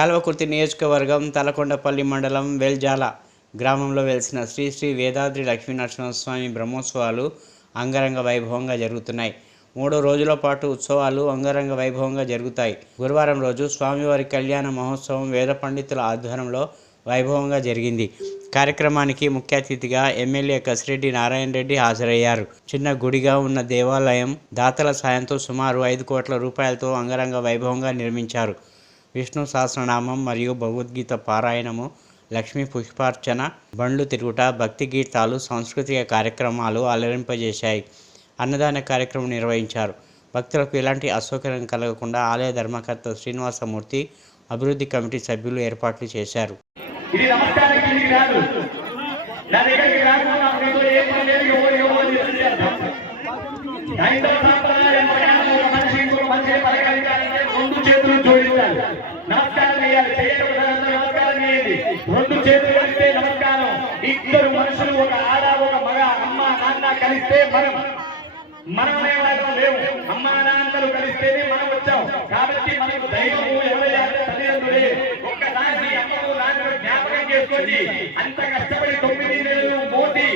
కల్వకుర్తి నియోజకవర్గం తలకొండపల్లి మండలం వెల్జాల గ్రామంలో వెలిసిన శ్రీ శ్రీ వేదాద్రి లక్ష్మీనరసింహస్వామి బ్రహ్మోత్సవాలు అంగరంగ వైభవంగా జరుగుతున్నాయి. 3 రోజుల పాటు ఉత్సవాలు అంగరంగ వైభవంగా జరుగుతాయి. గురువారం రోజు స్వామివారి కళ్యాణ మహోత్సవం వేద పండితుల ఆధ్వర్యంలో వైభవంగా జరిగింది. కార్యక్రమానికి ముఖ్య అతిథిగా ఎమ్మెల్యే కసిరెడ్డి నారాయణ రెడ్డి హాజరయ్యారు. చిన్న గుడిగా ఉన్న దేవాలయం దాతల సాయంతో సుమారు 5 కోట్ల రూపాయలతో అంగరంగ వైభవంగా నిర్మించారు. విష్ణు సహస్రనామం మరియు భగవద్గీత పారాయణము, లక్ష్మీ పుష్పార్చన, బండ్లు తిరుగుట, భక్తి గీతాలు, సాంస్కృతిక కార్యక్రమాలు అలరింపజేశాయి. అన్నదాన కార్యక్రమం నిర్వహించారు. భక్తులకు ఎలాంటి అసౌకర్యం కలగకుండా ఆలయ ధర్మకర్త శ్రీనివాసమూర్తి, అభివృద్ధి కమిటీ సభ్యులు ఏర్పాట్లు చేశారు. ఇద్దరు మనుషులు, ఒక ఆడ ఒక మగ, అమ్మ నాన్న కలిస్తే మనమే వాళ్ళం లేవు. అమ్మ నాన్నలు కలిస్తేనే మనం వచ్చాం. కాబట్టి మనకు దైవము ఎవరైనా తల్లిదండ్రులే. ఒక్కసారి అమ్మకు నాన్నలు జ్ఞాపకం చేసుకోండి. అంత కష్టపడి 9 నెలలు మోటి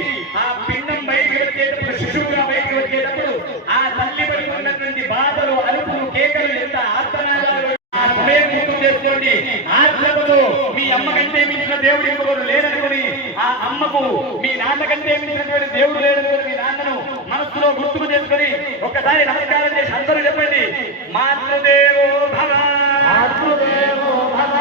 ఆ పిండం బయటికి వచ్చేటప్పుడు, శిశువుగా బయటికి వచ్చేటప్పుడు ఆ తల్లి పడి ఉన్నటువంటి బాధలు, అరుపులు, కేకలు, ఎంత ఆర్తనాదాలు ఆ సమయం గుర్తు చేసుకోండి. ఆత్మతో మీ అమ్మ కంటే మించిన దేవుడు ఇంకొకరు లేదనుకుని, ఆ అమ్మకు మీ నాన్న కంటే మించినటువంటి దేవుడు లేదనుకుని మీ నాన్నను మనస్సులో గుర్తుకు చేసుకుని ఒకసారి నమస్కారం చేసి అందరూ చెప్పండి, మాతృదేవో భవ, మాతృదేవో భవ.